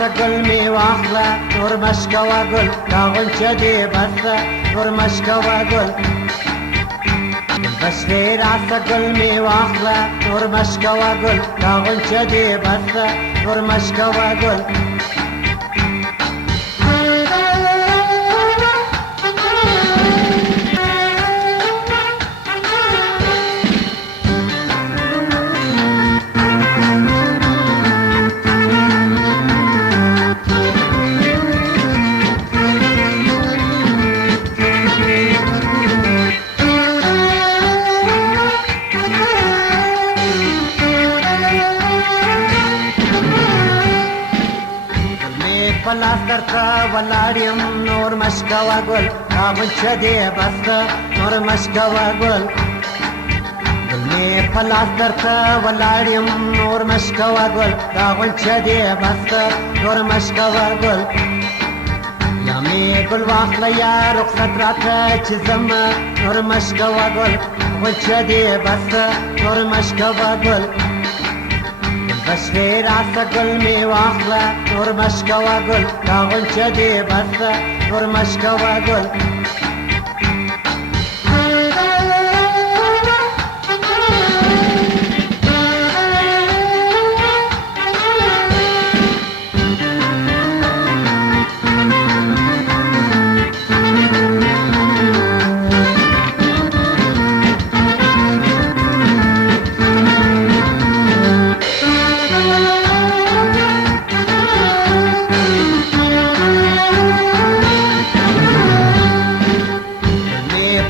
راسه گل می واخله نور مشکوه گل دا غنچه دی بسته نور مشکوه گل بسته راسه گل می واخله نور مشکوه گل دا غنچه دی بسته نور مشکوه گل پلاس درته ولاړ یم نور مشکوه ګل دا غنچه دی بسته نور مشکوه ګل ګل مې په لاس درته ولاړ یم نور مشکوه ګل دا غنچه دی بسته نور مشکوه ګل یا مې ګل واخله یا رخصت راته چې ځمه نور مشکوه ګل غنچه دی بسته نور مشکوه ګل بسوی راسه گل می واخله نور مشکوه گل دا غنچه دی بسته نور مشکوه گل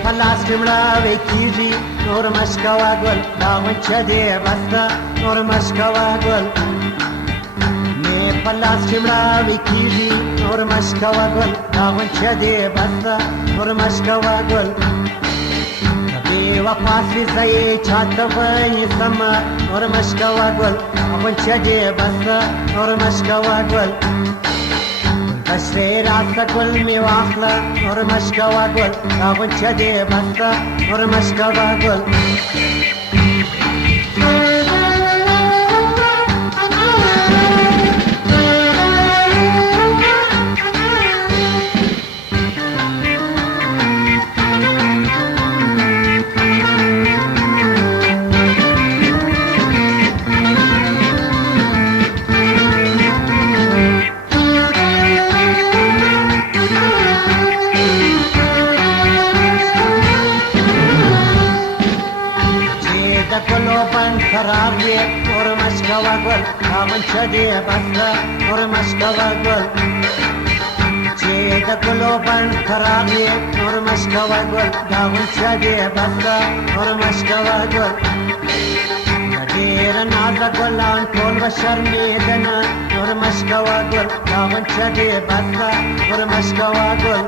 پلاس کمړاوي کیږي نور مشکوه ګل دا غنچه دی بسته نور مشکوه ګل مې پلاس کمړاوي کیږي نور مشکوه ګل دا غنچه دی بسته نور مشکوه ګل بې وفا سوځه یې چاته وایي سمه نور مشکوه ګل غنچه دی بسته نور مشکوه ګل بسوی راسه گل می واخله نور مشکوه گل دا غنچه دی بسته نور مشکوه گل گلو بند خراب دی نور مشکوه گل دا غنچه دی بسته نور مشکوه گل چې د گلو بند خراب دی نور مشکوه گل دا غنچه دی بسته نور مشکوه گل ډېر نازه ګلان ټول به شرمېدنه نور مشکوه گل دا غنچه دی بسته نور مشکوه گل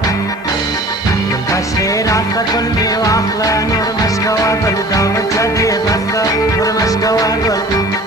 بسوی راسه گل می واخله نور مشکوه گل دا غنچه دی بسته نور مشکوه گل